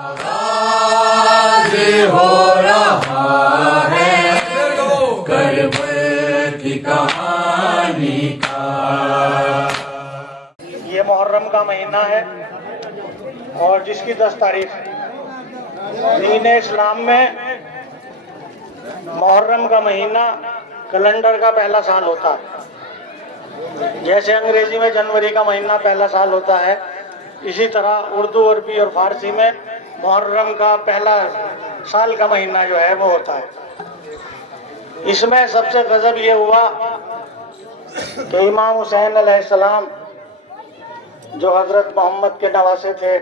आगाज़ हो रहा है करबल की कहानी का। ये मुहर्रम का महीना है और जिसकी 10 तारीख दीन इस्लाम में मुहर्रम का महीना कैलेंडर का पहला साल होता है। जैसे अंग्रेजी में जनवरी का महीना पहला साल होता है, इसी तरह उर्दू, अरबी और फारसी में मुहर्रम का पहला साल का महीना जो है वो होता है। इसमें सबसे गजब ये हुआ कि इमाम हुसैन अलैहिस्सलाम जो हजरत मोहम्मद के नवासे थे,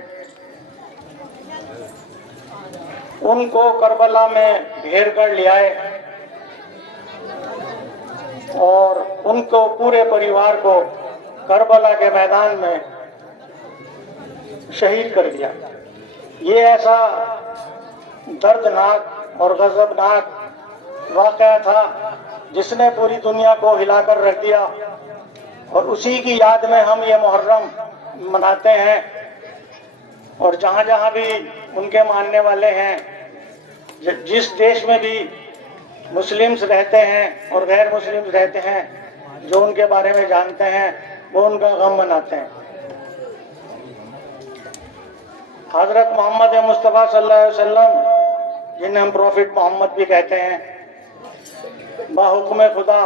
उनको करबला में घेर कर ले आए और उनको पूरे परिवार को करबला के मैदान में शहीद कर दिया। ये ऐसा दर्दनाक और गजबनाक वाक़या था जिसने पूरी दुनिया को हिलाकर रख दिया, और उसी की याद में हम ये मुहर्रम मनाते हैं। और जहाँ जहाँ भी उनके मानने वाले हैं, जिस देश में भी मुस्लिम्स रहते हैं और गैर मुस्लिम्स रहते हैं, जो उनके बारे में जानते हैं वो उनका गम मनाते हैं। हजरत मोहम्मद मुस्तफ़ा सल्लल्लाहु अलैहि वसल्लम, जिन्हें हम प्रॉफिट मोहम्मद भी कहते हैं, बाहुक्म खुदा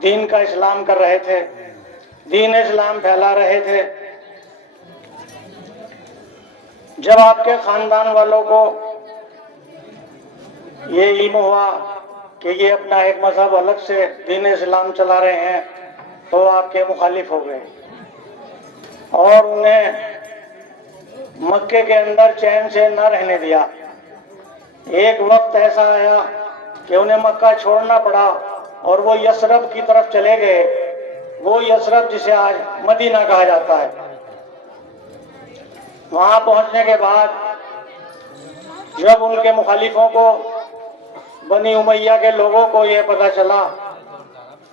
दीन का इस्लाम कर रहे थे, दीन इस्लाम फैला रहे थे। जब आपके खानदान वालों को ये इल्म हुआ कि ये अपना एक मजहब अलग से दीन इस्लाम चला रहे हैं, तो आपके मुखालिफ हो गए और उन्हें मक्के के अंदर चैन से न रहने दिया। एक वक्त ऐसा आया कि उन्हें मक्का छोड़ना पड़ा और वो यसरब की तरफ चले गए, वो यसरब जिसे आज मदीना कहा जाता है। वहां पहुंचने के बाद जब उनके मुखालिफों को, बनी उमैया के लोगों को यह पता चला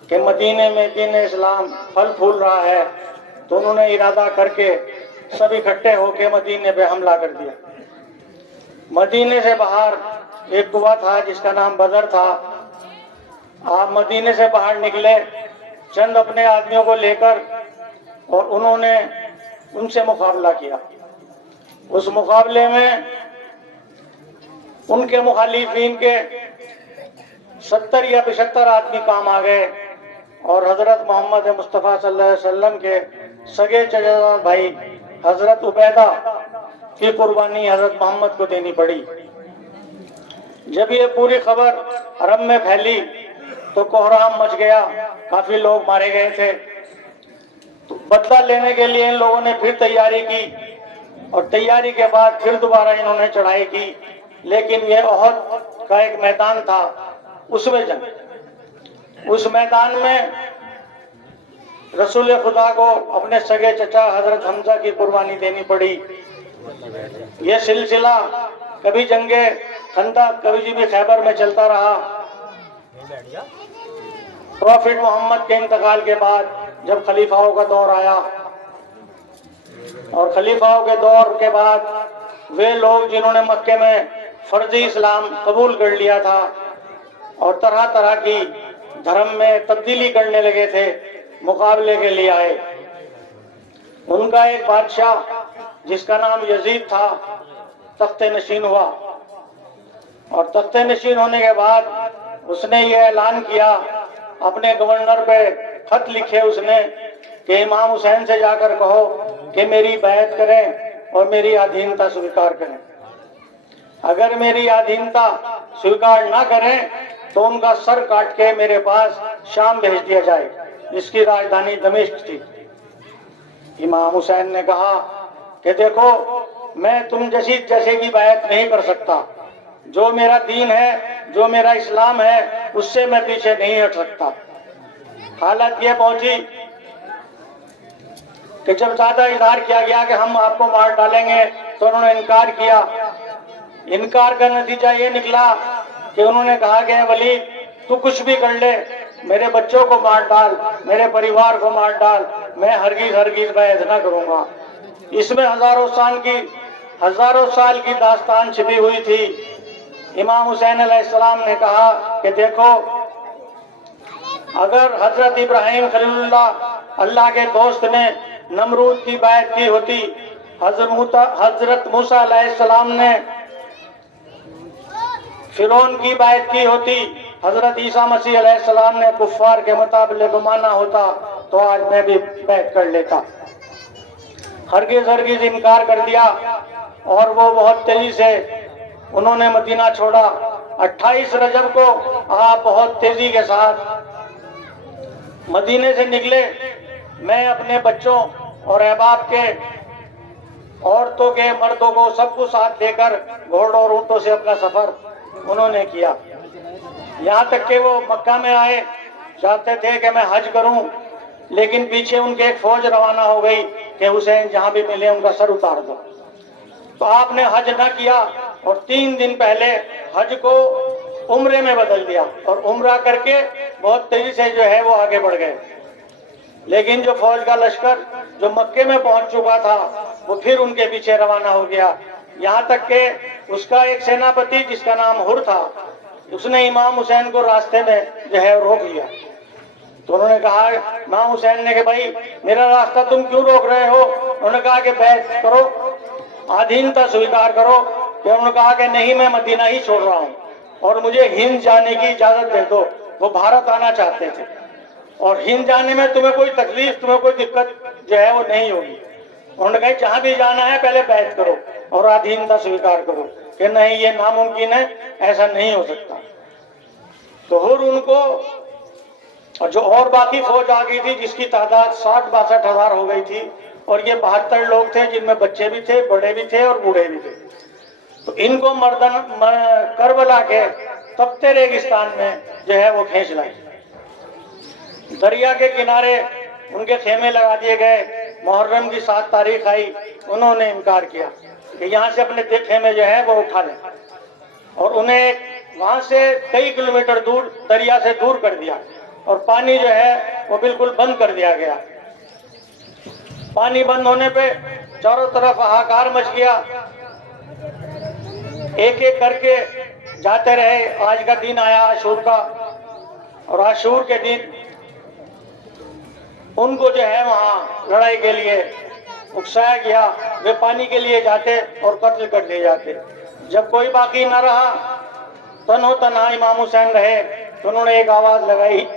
कि मदीने में दीन इस्लाम फल फूल रहा है, तो उन्होंने इरादा करके सब इकट्ठे होकर मदीने पे हमला कर दिया। मदीने से बाहर एक कुआं था जिसका नाम बदर था। आप मदीने से बाहर निकले चंद अपने आदमियों को लेकर, और उन्होंने उनसे मुकाबला किया। उस मुकाबले में उनके मुखालिफिन के 70 या 75 आदमी काम आ गए, और हजरत मोहम्मद मुस्तफ़ा सल्लल्लाहु अलैहि वसल्लम के सगे चचेदार भाई हजरत उबैदा की कुर्बानी हजरत मोहम्मद को देनी पड़ी। जब ये पूरी खबर अरब में फैली तो कोहराम मच गया, काफी लोग मारे गए थे। तो बदला लेने के लिए इन लोगों ने फिर तैयारी की, और तैयारी के बाद फिर दोबारा इन्होंने चढ़ाई की। लेकिन यह ओहद का एक मैदान था, उसमें जंग, उस मैदान में रसूल खुदा को अपने सगे चचा हजरत हमजा की कुर्बानी देनी पड़ी। यह सिलसिला कभी जंगे खंदक, कभी जी खैबर में चलता रहा। प्रॉफिट मोहम्मद के इंतकाल के बाद जब खलीफाओं का दौर आया, और खलीफाओं के दौर के बाद वे लोग जिन्होंने मक्के में फर्जी इस्लाम कबूल कर लिया था और तरह तरह की धर्म में तब्दीली करने लगे थे, मुकाबले के लिए आए। उनका एक बादशाह जिसका नाम यजीद था, तख्ते नशीन हुआ, और तख्ते नशीन होने के बाद उसने ये ऐलान किया, अपने गवर्नर पे खत लिखे उसने कि इमाम हुसैन से जाकर कहो कि मेरी बैत करें और मेरी अधीनता स्वीकार करें। अगर मेरी अधीनता स्वीकार ना करें तो उनका सर काट के मेरे पास शाम भेज दिया जाए, जिसकी राजधानी दमिश्क थी। इमाम हुसैन ने कहा कि देखो, मैं तुम जैसे की बैत नहीं कर सकता। जो मेरा दीन है, जो मेरा इस्लाम है, उससे मैं पीछे नहीं हट सकता। हालत ये पहुंची कि जब ज्यादा इजहार किया गया कि हम आपको मार डालेंगे, तो उन्होंने इनकार किया। इनकार का नतीजा ये निकला कि उन्होंने कहा कि वली, तू कुछ भी कर ले, मेरे बच्चों को मार डाल, मेरे परिवार को मार डाल, मैं हरगिज हरगिज बैत न करूंगा। इसमें हजारों साल की हजारों साल की दास्तान छिपी हुई थी। इमाम हुसैन अलैहिस्सलाम ने कहा कि देखो, अगर हजरत इब्राहिम खलीलुल्लाह अल्लाह के दोस्त ने नमरूद की बैत की होती, हजरत मूसा अलैहिस्सलाम ने फिरौन की बैत की होती, हजरत ईसा मसीह अलैहिस्सलाम ने कुफ्फार के मुताबिक माना होता, तो आज मैं भी बैत कर लेता। हरगिज़ हरगिज़ इनकार कर दिया और वो बहुत तेजी से उन्होंने मदीना छोड़ा। 28 रजब को आप बहुत तेजी के साथ मदीने से निकले। मैं अपने बच्चों और अहबाब के, औरतों के, मर्दों को सबको साथ लेकर घोड़ों और ऊंटों से अपना सफर उन्होंने किया। यहाँ तक कि वो मक्का में आए, चाहते थे कि मैं हज करूं, लेकिन पीछे उनके एक फौज रवाना हो गई कि हुसैन जहां भी मिले उनका सर उतार दो। तो आपने हज न किया और 3 दिन पहले हज को उम्रे में बदल दिया और उम्रा करके बहुत तेजी से जो है वो आगे बढ़ गए। लेकिन जो फौज का लश्कर जो मक्के में पहुंच चुका था वो फिर उनके पीछे रवाना हो गया। यहाँ तक कि उसका एक सेनापति जिसका नाम हुर था, उसने इमाम हुसैन को रास्ते में जो है रोक लिया। तो उन्होंने कहा, इमाम हुसैन ने कि भाई मेरा रास्ता तुम क्यों रोक रहे हो? उन्होंने कहा कि बैत करो, अधीनता स्वीकार करो। कि उन्होंने कहा कि नहीं, मैं मदीना ही छोड़ रहा हूँ और मुझे हिंद जाने की इजाजत दे दो। वो भारत आना चाहते थे और हिंद जाने में तुम्हें कोई तकलीफ, तुम्हें कोई दिक्कत जो है वो नहीं होगी। उन्होंने कहा जहां भी जाना है पहले बैत करो और अधीनता स्वीकार करो। कि नहीं, ये नामुमकिन है, ऐसा नहीं हो सकता। तो हुर उनको, और जो और बाकी फौज आ गई थी जिसकी तादाद 60-62 हजार हो गई थी, और ये 72 लोग थे जिनमें बच्चे भी थे, बड़े भी थे और बूढ़े भी थे। तो इनको करबला के तपते रेगिस्तान में जो है वो खींच लाए। दरिया के किनारे उनके खेमे लगा दिए गए। मुहर्रम की 7 तारीख आई, उन्होंने इनकार किया कि यहाँ से अपने खेमे जो है वो उठा लें, और उन्हें वहां से कई किलोमीटर दूर दरिया से दूर कर दिया और पानी जो है वो बिल्कुल बंद कर दिया गया। पानी बंद होने पे चारों तरफ हाहाकार मच गया। एक एक करके जाते रहे। आज का दिन आया आशूर का, और आशूर के दिन उनको जो है वहां लड़ाई के लिए उकसाया गया। वे पानी के लिए जाते और कत्ल कर दिए जाते। जब कोई बाकी न रहा, तन्हो तन्हा इमाम हुसैन रहे, तो उन्होंने एक आवाज लगाई,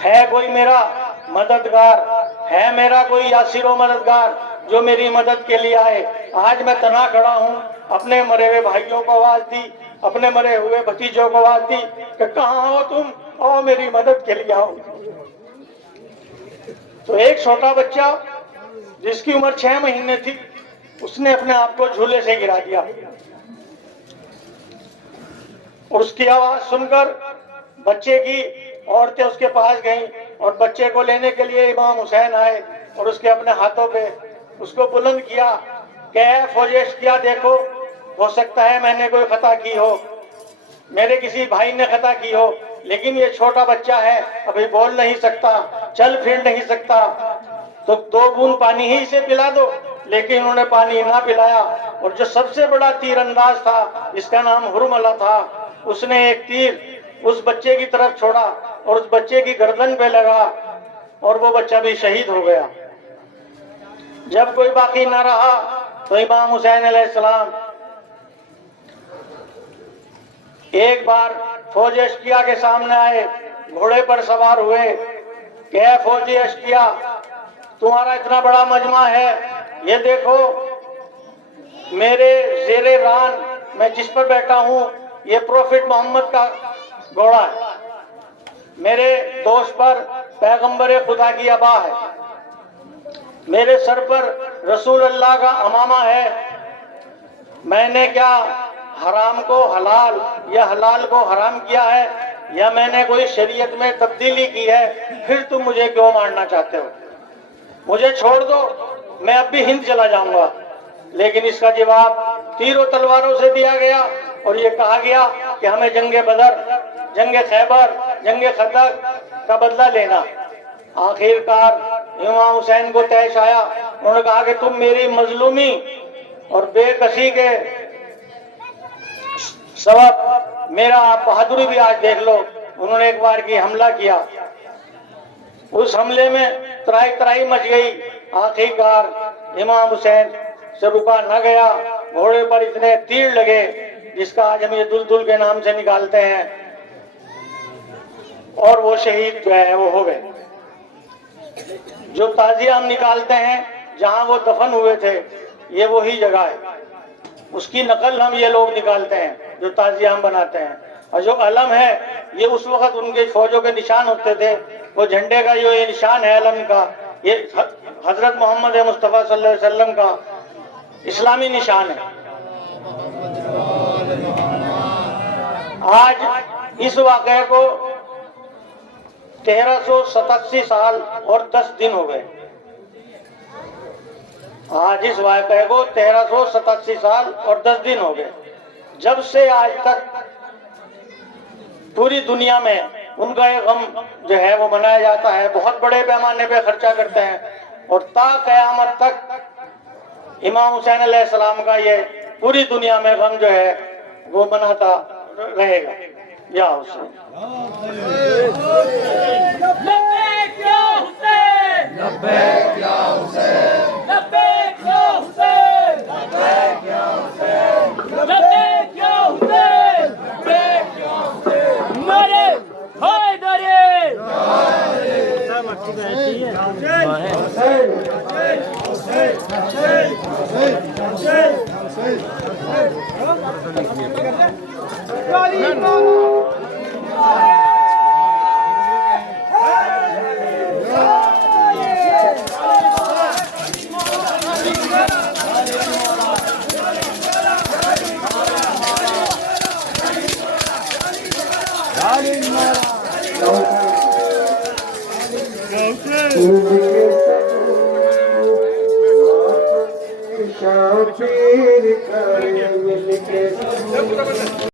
है कोई मेरा मददगार, है मेरा कोई यासिरो मददगार जो मेरी मदद के लिए आए। आज मैं तना खड़ा हूँ। अपने मरे हुए भाइयों को आवाज दी, अपने मरे हुए भतीजों को आवाज दी कि कहाँ हो तुम, आओ मेरी मदद के लिए आओ। तो एक छोटा बच्चा जिसकी उम्र 6 महीने थी, उसने अपने आप को झूले से गिरा दिया और उसकी आवाज सुनकर बच्चे की औरतें उसके पास गईं और बच्चे को लेने के लिए इमाम हुसैन आए और उसके अपने हाथों पे उसको बुलंद किया। क्या फौजेश किया, देखो, हो सकता है मैंने कोई खता की हो, मेरे किसी भाई ने खता की हो, लेकिन ये छोटा बच्चा है, अभी बोल नहीं सकता, चल फिर नहीं सकता, तो 2 बूंद पानी ही इसे पिला दो। लेकिन उन्होंने पानी ना पिलाया। और जो सबसे बड़ा तीरंदाज था, जिसका नाम हुरमला था, उसने एक तीर उस बच्चे की तरफ छोड़ा और उस बच्चे की गर्दन पे लगा और वो बच्चा भी शहीद हो गया। जब कोई बाकी ना रहा तो इमाम हुसैन अलैहिस्सलाम एक बार फौज अशकिया के सामने आए, घोड़े पर सवार हुए। क्या फौजी अशकिया, तुम्हारा इतना बड़ा मजमा है, ये देखो मेरे ज़ेरे रान मैं जिस पर बैठा हूँ ये प्रोफेट मोहम्मद का घोड़ा है, मेरे दोस्त पर पैगंबर खुदा की अबा है, मेरे सर पर रसूल अल्लाह का अमामा है। मैंने क्या हराम को हलाल या हलाल को हराम किया है, या मैंने कोई शरीयत में तब्दीली की है? फिर तुम मुझे क्यों मारना चाहते हो? मुझे छोड़ दो, मैं अब भी हिंद चला जाऊंगा। लेकिन इसका जवाब तीरों तलवारों से दिया गया और ये कहा गया कि हमें जंगे बदर, जंगे खैबर, जंगे खंदक का बदला लेना। आखिरकार इमाम हुसैन को तैश आया। उन्होंने कहा कि तुम मेरी मजलूमी और बेकसी के सबब मेरा आप बहादुरी भी आज देख लो। उन्होंने एक बार की हमला किया, उस हमले में त्राही त्राही मच गई। आखिरकार इमाम हुसैन से रुका न गया, घोड़े पर इतने तीर लगे जिसका आज हम ये दुलदुल के नाम से निकालते हैं, और वो शहीद जो है वो हो गए। जो ताजिया हम निकालते हैं जहां वो दफन हुए थे, ये वही जगह है, उसकी नकल हम ये लोग निकालते हैं जो ताजिया हम बनाते हैं। और जो अलम है ये उस वक्त उनके फौजों के निशान होते थे, वो झंडे का जो ये निशान है अलम का, ये हजरत मोहम्मद मुस्तफ़ा सल्लल्लाहु अलैहि वसल्लम का इस्लामी निशान है। आज इस वाक़े को 1387 साल और 10 दिन हो गए। आज इस वाक़े को 1387 साल और 10 दिन हो गए। जब से आज तक पूरी दुनिया में उनका एक गम जो है वो मनाया जाता है, बहुत बड़े पैमाने पे खर्चा करते हैं, और ता क़यामत तक इमाम हुसैन अलैहिस्सलाम का ये पूरी दुनिया में गम जो है वो मनाता रहेगा। या हुसैन लब्बैक या हुसैन, लब्बैक या हुसैन, लब्बैक या हुसैन, लब्बैक या हुसैन, लब्बैक या हुसैन, लब्बैक या हुसैन, नारे हैदरी, शाफिर करे मिलके